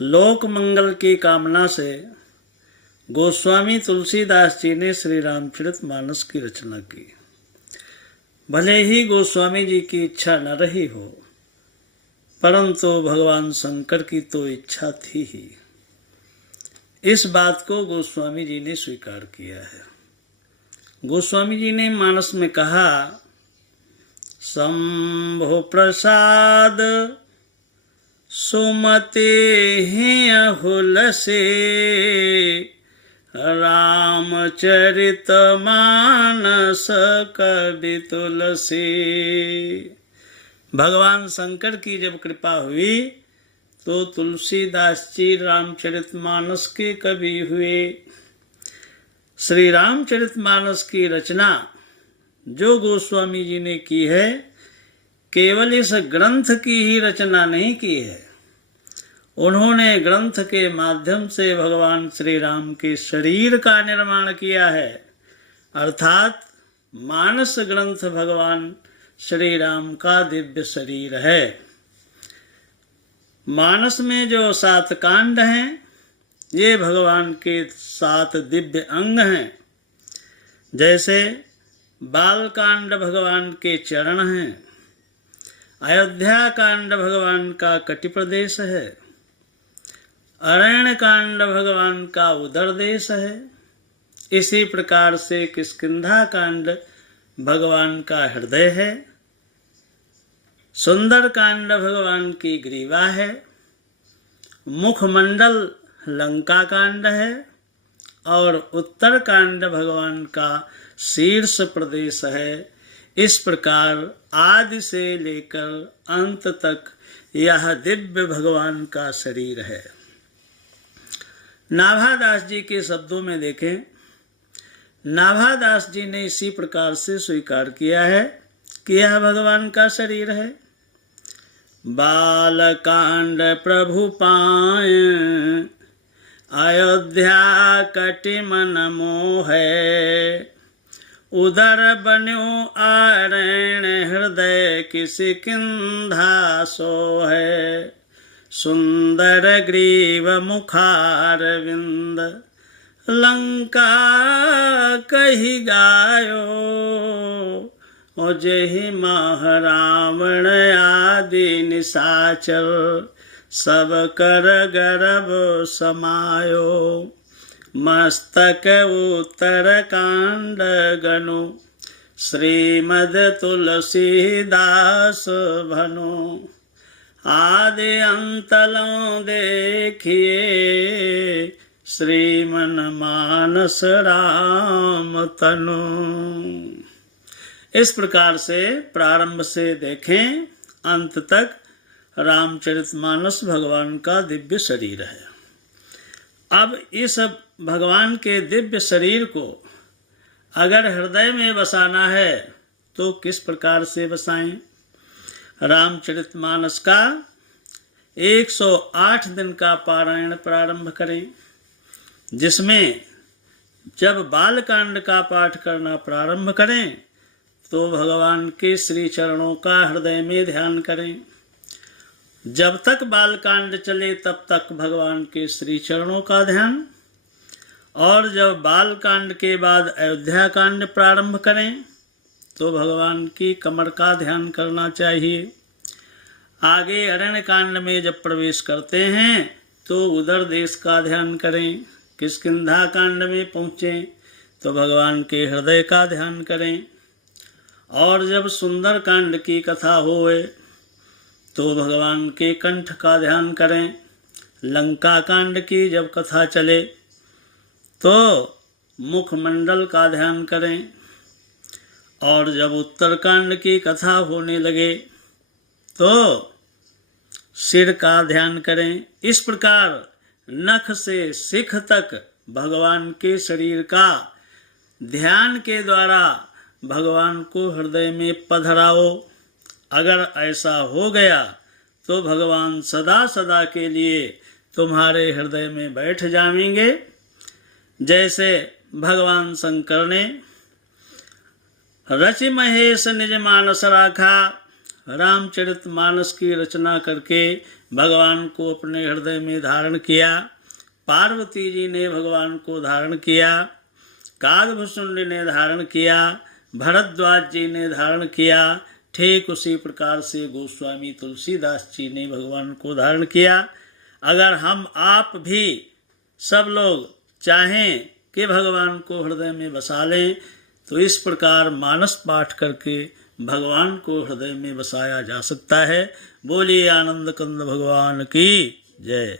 लोक मंगल की कामना से गोस्वामी तुलसीदास जी ने श्री रामचरितमानस की रचना की। भले ही गोस्वामी जी की इच्छा न रही हो, परंतु भगवान शंकर की तो इच्छा थी ही। इस बात को गोस्वामी जी ने स्वीकार किया है। गोस्वामी जी ने मानस में कहा, शंभो प्रसाद सुमते हैं अहुल से, रामचरित मानस कवि तुलसी। भगवान शंकर की जब कृपा हुई तो तुलसीदास जी रामचरितमानस के कवि हुए। श्री रामचरितमानस की रचना जो गोस्वामी जी ने की है, केवल इस ग्रंथ की ही रचना नहीं की है, उन्होंने ग्रंथ के माध्यम से भगवान श्री राम के शरीर का निर्माण किया है। अर्थात मानस ग्रंथ भगवान श्री राम का दिव्य शरीर है। मानस में जो 7 कांड हैं, ये भगवान के 7 दिव्य अंग हैं। जैसे बाल कांड भगवान के चरण हैं, अयोध्या कांड भगवान का कटि प्रदेश है, अरण्य कांड भगवान का उदर देश है। इसी प्रकार से किष्किंधा कांड भगवान का हृदय है, सुंदर कांड भगवान की ग्रीवा है, मुखमंडल लंका कांड है और उत्तर कांड भगवान का शीर्ष प्रदेश है। इस प्रकार आदि से लेकर अंत तक यह दिव्य भगवान का शरीर है। नाभादास जी के शब्दों में देखें, नाभादास जी ने इसी प्रकार से स्वीकार किया है कि यह भगवान का शरीर है। बालकांड प्रभु पाए, अयोध्या कटि मन मोहे, उदर बन्यो अरण्य हृदय किष्किंधा सोहे, सुंदर ग्रीव मुखारविंद लंका कही गायो, ओ जेहि महारावण आदि निशाचर, सब कर गर्भ समायो, मस्तक उत्तर कांड गनु, श्रीमद तुलसीदास भनु, आदि अंतलों देखिए, श्रीमन मानस राम तनु। इस प्रकार से प्रारंभ से देखें अंत तक रामचरितमानस भगवान का दिव्य शरीर है। अब इस भगवान के दिव्य शरीर को अगर हृदय में बसाना है तो किस प्रकार से बसाएं? रामचरितमानस का 108 दिन का पारायण प्रारंभ करें, जिसमें जब बालकांड का पाठ करना प्रारंभ करें तो भगवान के श्री चरणों का हृदय में ध्यान करें। जब तक बालकांड चले तब तक भगवान के श्री चरणों का ध्यान, और जब बालकांड के बाद अयोध्या कांड प्रारंभ करें तो भगवान की कमर का ध्यान करना चाहिए। आगे अरण्य कांड में जब प्रवेश करते हैं तो उदर देश का ध्यान करें। किष्किंधा कांड में पहुँचें तो भगवान के हृदय का ध्यान करें। और जब सुंदर कांड की कथा होए तो भगवान के कंठ का ध्यान करें। लंका कांड की जब कथा चले तो मुखमंडल का ध्यान करें। और जब उत्तरकांड की कथा होने लगे तो सिर का ध्यान करें। इस प्रकार नख से शिख तक भगवान के शरीर का ध्यान के द्वारा भगवान को हृदय में पधराओ। अगर ऐसा हो गया तो भगवान सदा सदा के लिए तुम्हारे हृदय में बैठ जाएंगे। जैसे भगवान शंकर ने रचि महेश निज मानस राखा, रामचरितमानस की रचना करके भगवान को अपने हृदय में धारण किया, पार्वती जी ने भगवान को धारण किया, कागभूषुंड ने धारण किया, भरद्वाज जी ने धारण किया, ठीक उसी प्रकार से गोस्वामी तुलसीदास जी ने भगवान को धारण किया। अगर हम आप भी सब लोग चाहें कि भगवान को हृदय में बसा लें तो इस प्रकार मानस पाठ करके भगवान को हृदय में बसाया जा सकता है। बोलिए आनंद कंद भगवान की जय।